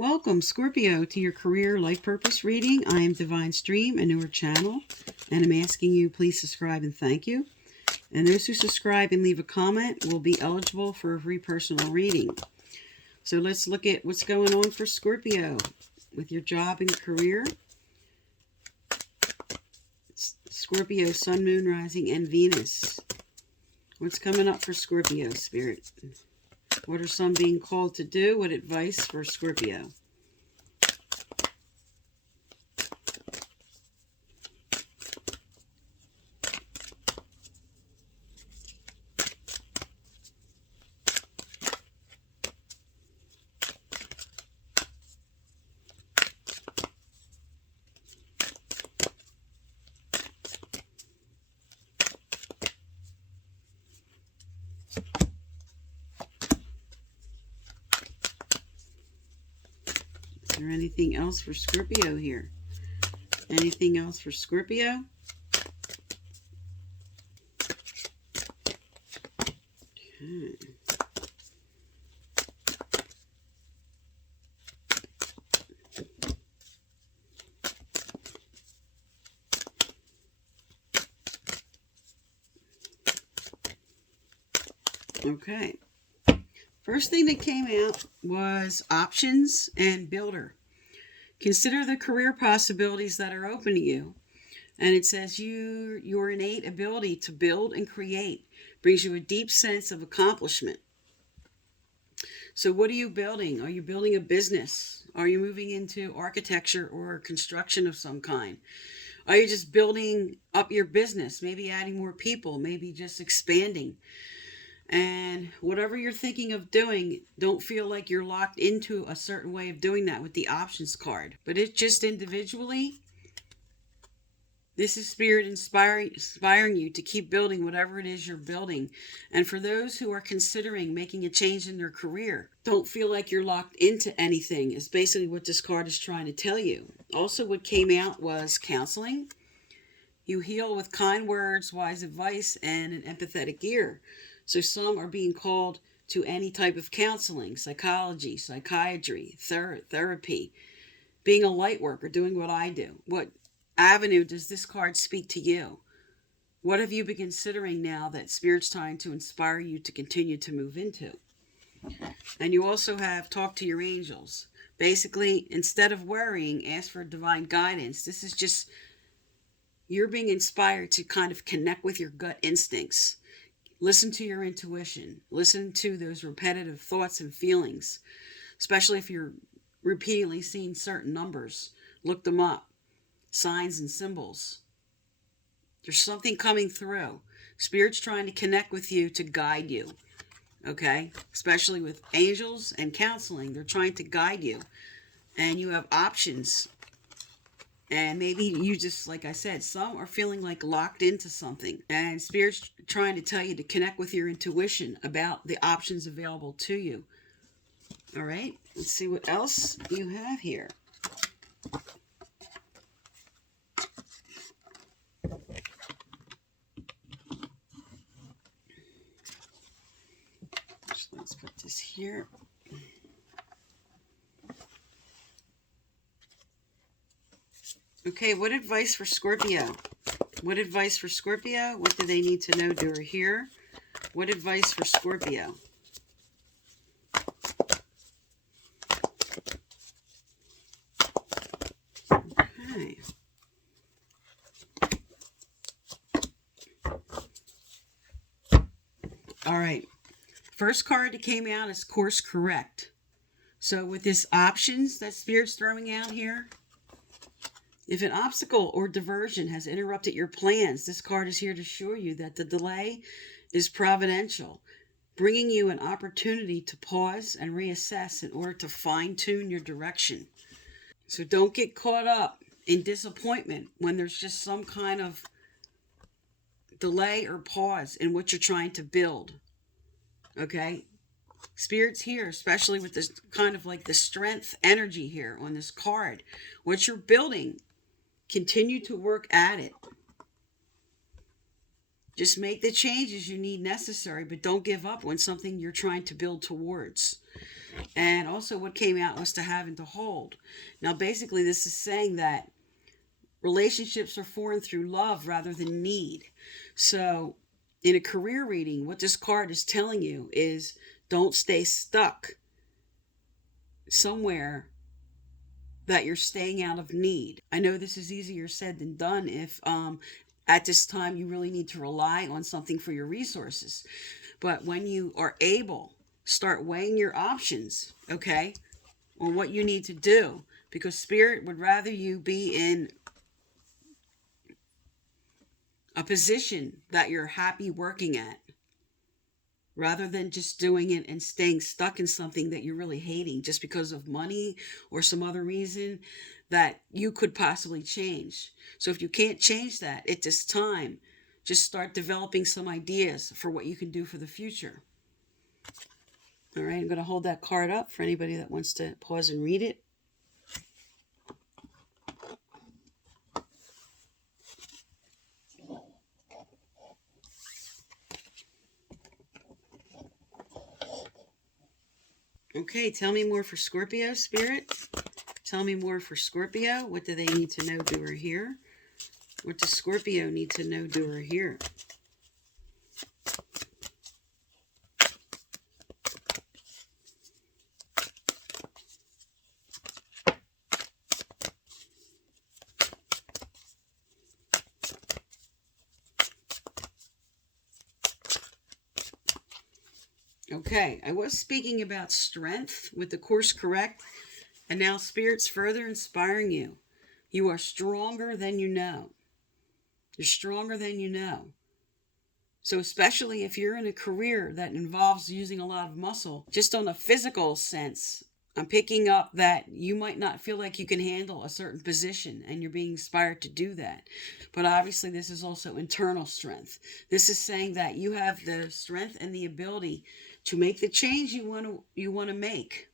Welcome, Scorpio, to your career life purpose reading. I am Divine Stream, a newer channel, and I'm asking you please subscribe and thank you. And those who subscribe and leave a comment will be eligible for a free personal reading. So let's look at what's going on for Scorpio with your job and career. Scorpio, Sun, Moon, Rising, and Venus. What's coming up for Scorpio, Spirit? What are some being called to do? What advice for Scorpio? Is there anything else for Scorpio here? Anything else for Scorpio? Okay. Okay. First thing that came out was options and builder. Consider the career possibilities that are open to you. And it says your innate ability to build and create brings you a deep sense of accomplishment. So what are you building? Are you building a business? Are you moving into architecture or construction of some kind? Are you just building up your business? Maybe adding more people, maybe just expanding. And whatever you're thinking of doing, don't feel like you're locked into a certain way of doing that with the options card. But it's just individually. This is Spirit inspiring you to keep building whatever it is you're building. And for those who are considering making a change in their career, don't feel like you're locked into anything, is basically what this card is trying to tell you. Also, what came out was counseling. You heal with kind words, wise advice, and an empathetic ear. So some are being called to any type of counseling, psychology, psychiatry, therapy, being a light worker, doing what I do. What avenue does this card speak to you? What have you been considering now that Spirit's trying to inspire you to continue to move into? And you also have talk to your angels. Basically, instead of worrying, ask for divine guidance. This is just you're being inspired to kind of connect with your gut instincts. Listen to your intuition. Listen to those repetitive thoughts and feelings, especially if you're repeatedly seeing certain numbers. Look them up. Signs and symbols. There's something coming through. Spirit's trying to connect with you to guide you. Okay? Especially with angels and counseling. They're trying to guide you. And you have options. And maybe you just, like I said, some are feeling like locked into something. And Spirit's trying to tell you to connect with your intuition about the options available to you. All right, let's see what else you have here. So let's put this here. Okay, what advice for Scorpio? What advice for Scorpio? What do they need to know, do, or hear? What advice for Scorpio? Okay. All right. First card that came out is course correct. So with this options that Spirit's throwing out here, if an obstacle or diversion has interrupted your plans, this card is here to show you that the delay is providential, bringing you an opportunity to pause and reassess in order to fine-tune your direction. So don't get caught up in disappointment when there's just some kind of delay or pause in what you're trying to build. Okay? Spirit's here, especially with this kind of like the strength energy here on this card. What you're building, continue to work at it. Just make the changes you need necessary, but don't give up on something you're trying to build towards. And also what came out was to have and to hold. Now, basically, this is saying that relationships are formed through love rather than need. So, in a career reading, what this card is telling you is don't stay stuck somewhere that you're staying out of need. I know this is easier said than done if at this time you really need to rely on something for your resources. But when you are able, start weighing your options, okay, on what you need to do, because Spirit would rather you be in a position that you're happy working at rather than just doing it and staying stuck in something that you're really hating just because of money or some other reason that you could possibly change. So if you can't change that at this time, just start developing some ideas for what you can do for the future. All right, I'm going to hold that card up for anybody that wants to pause and read it. Okay, tell me more for Scorpio, Spirit. Tell me more for Scorpio. What do they need to know, do, or hear? What does Scorpio need to know, do, or hear? Okay, I was speaking about strength with the course correct, and now Spirit's further inspiring you. You are stronger than you know. You're stronger than you know. So especially if you're in a career that involves using a lot of muscle, just on a physical sense, I'm picking up that you might not feel like you can handle a certain position and you're being inspired to do that. But obviously this is also internal strength. This is saying that you have the strength and the ability to make the change you want to make,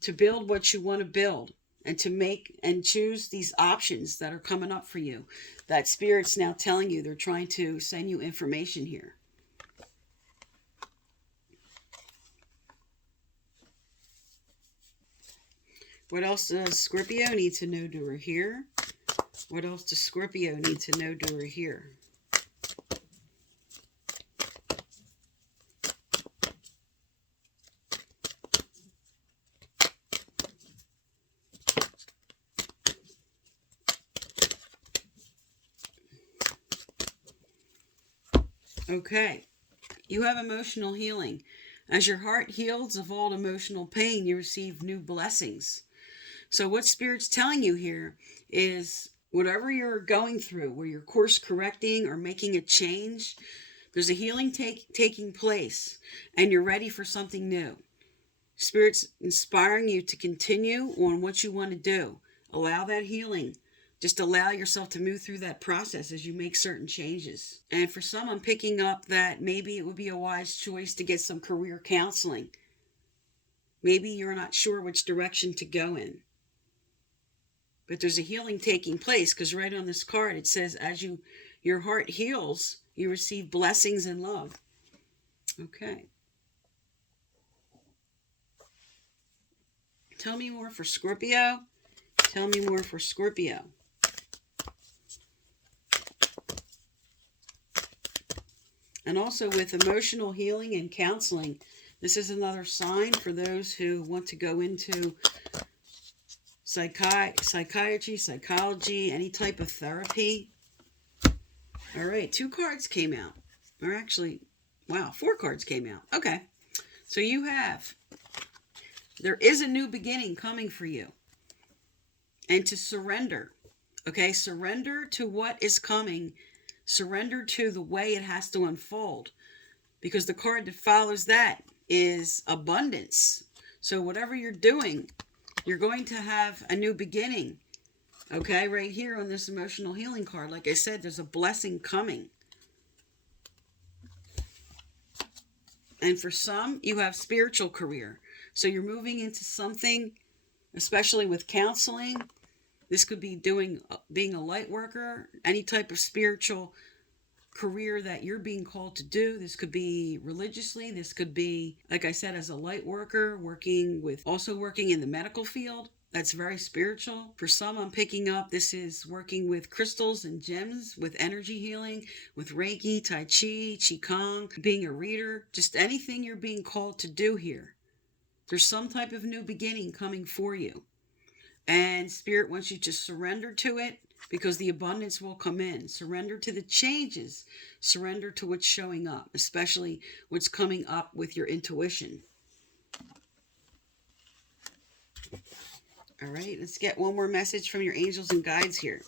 to build what you want to build, and to make and choose these options that are coming up for you. That Spirit's now telling you, they're trying to send you information here. What else does Scorpio need to know, do, or hear? What else does Scorpio need to know, do, or hear? Okay, you have emotional healing. As your heart heals of all emotional pain, you receive new blessings. So what Spirit's telling you here is whatever you're going through, where you're course correcting or making a change, there's a healing taking place and you're ready for something new. Spirit's inspiring you to continue on what you want to do. Allow that healing. Just allow yourself to move through that process as you make certain changes. And for some, I'm picking up that maybe it would be a wise choice to get some career counseling. Maybe you're not sure which direction to go in. But there's a healing taking place, because right on this card it says as your heart heals, you receive blessings and love. Okay. Tell me more for Scorpio. Tell me more for Scorpio. And also with emotional healing and counseling, this is another sign for those who want to go into psychiatry, psychology, any type of therapy. All right, 2 cards came out. Or actually, wow, 4 cards came out. Okay, so there is a new beginning coming for you. And to surrender, okay? Surrender to what is coming. Surrender to the way it has to unfold. Because the card that follows that is abundance. So whatever you're doing, you're going to have a new beginning. Okay, right here on this emotional healing card, like I said, there's a blessing coming. And for some, you have spiritual career. So you're moving into something, especially with counseling. This could be being a light worker, any type of spiritual career that you're being called to do. This could be religiously. This could be, like I said, as a light worker, also working in the medical field. That's very spiritual. For some, I'm picking up this is working with crystals and gems, with energy healing, with Reiki, Tai Chi, Qigong, being a reader, just anything you're being called to do here. There's some type of new beginning coming for you. And Spirit wants you to surrender to it, because the abundance will come in. Surrender to the changes. Surrender to what's showing up, especially what's coming up with your intuition. All right, let's get one more message from your angels and guides here.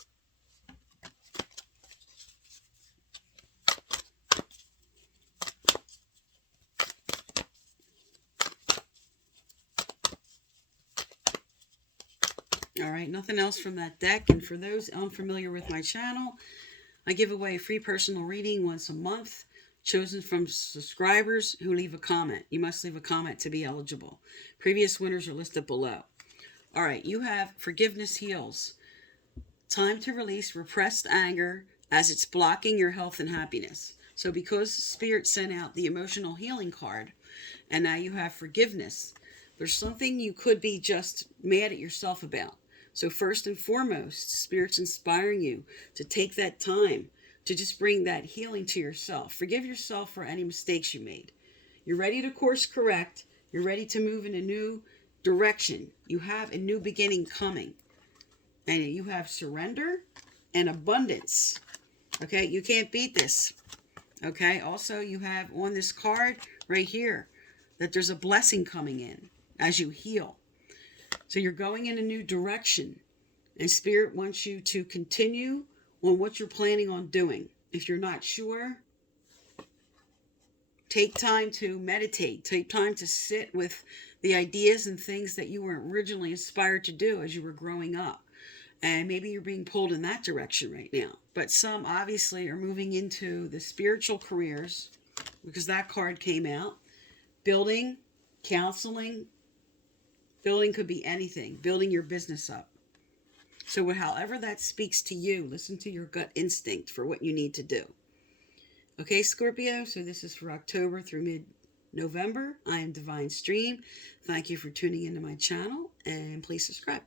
All right, nothing else from that deck. And for those unfamiliar with my channel, I give away a free personal reading once a month, chosen from subscribers who leave a comment. You must leave a comment to be eligible. Previous winners are listed below. All right, you have Forgiveness Heals. Time to release repressed anger as it's blocking your health and happiness. So because Spirit sent out the emotional healing card, and now you have forgiveness, there's something you could be just mad at yourself about. So first and foremost, Spirit's inspiring you to take that time to just bring that healing to yourself. Forgive yourself for any mistakes you made. You're ready to course correct. You're ready to move in a new direction. You have a new beginning coming. And you have surrender and abundance. Okay, you can't beat this. Okay, also you have on this card right here that there's a blessing coming in as you heal. So you're going in a new direction. And Spirit wants you to continue on what you're planning on doing. If you're not sure, take time to meditate. Take time to sit with the ideas and things that you were originally inspired to do as you were growing up. And maybe you're being pulled in that direction right now. But some obviously are moving into the spiritual careers, because that card came out. Building, counseling. Building could be anything. Building your business up. So however that speaks to you, listen to your gut instinct for what you need to do. Okay, Scorpio, so this is for October through mid-November. I am Divine Stream. Thank you for tuning into my channel, and please subscribe.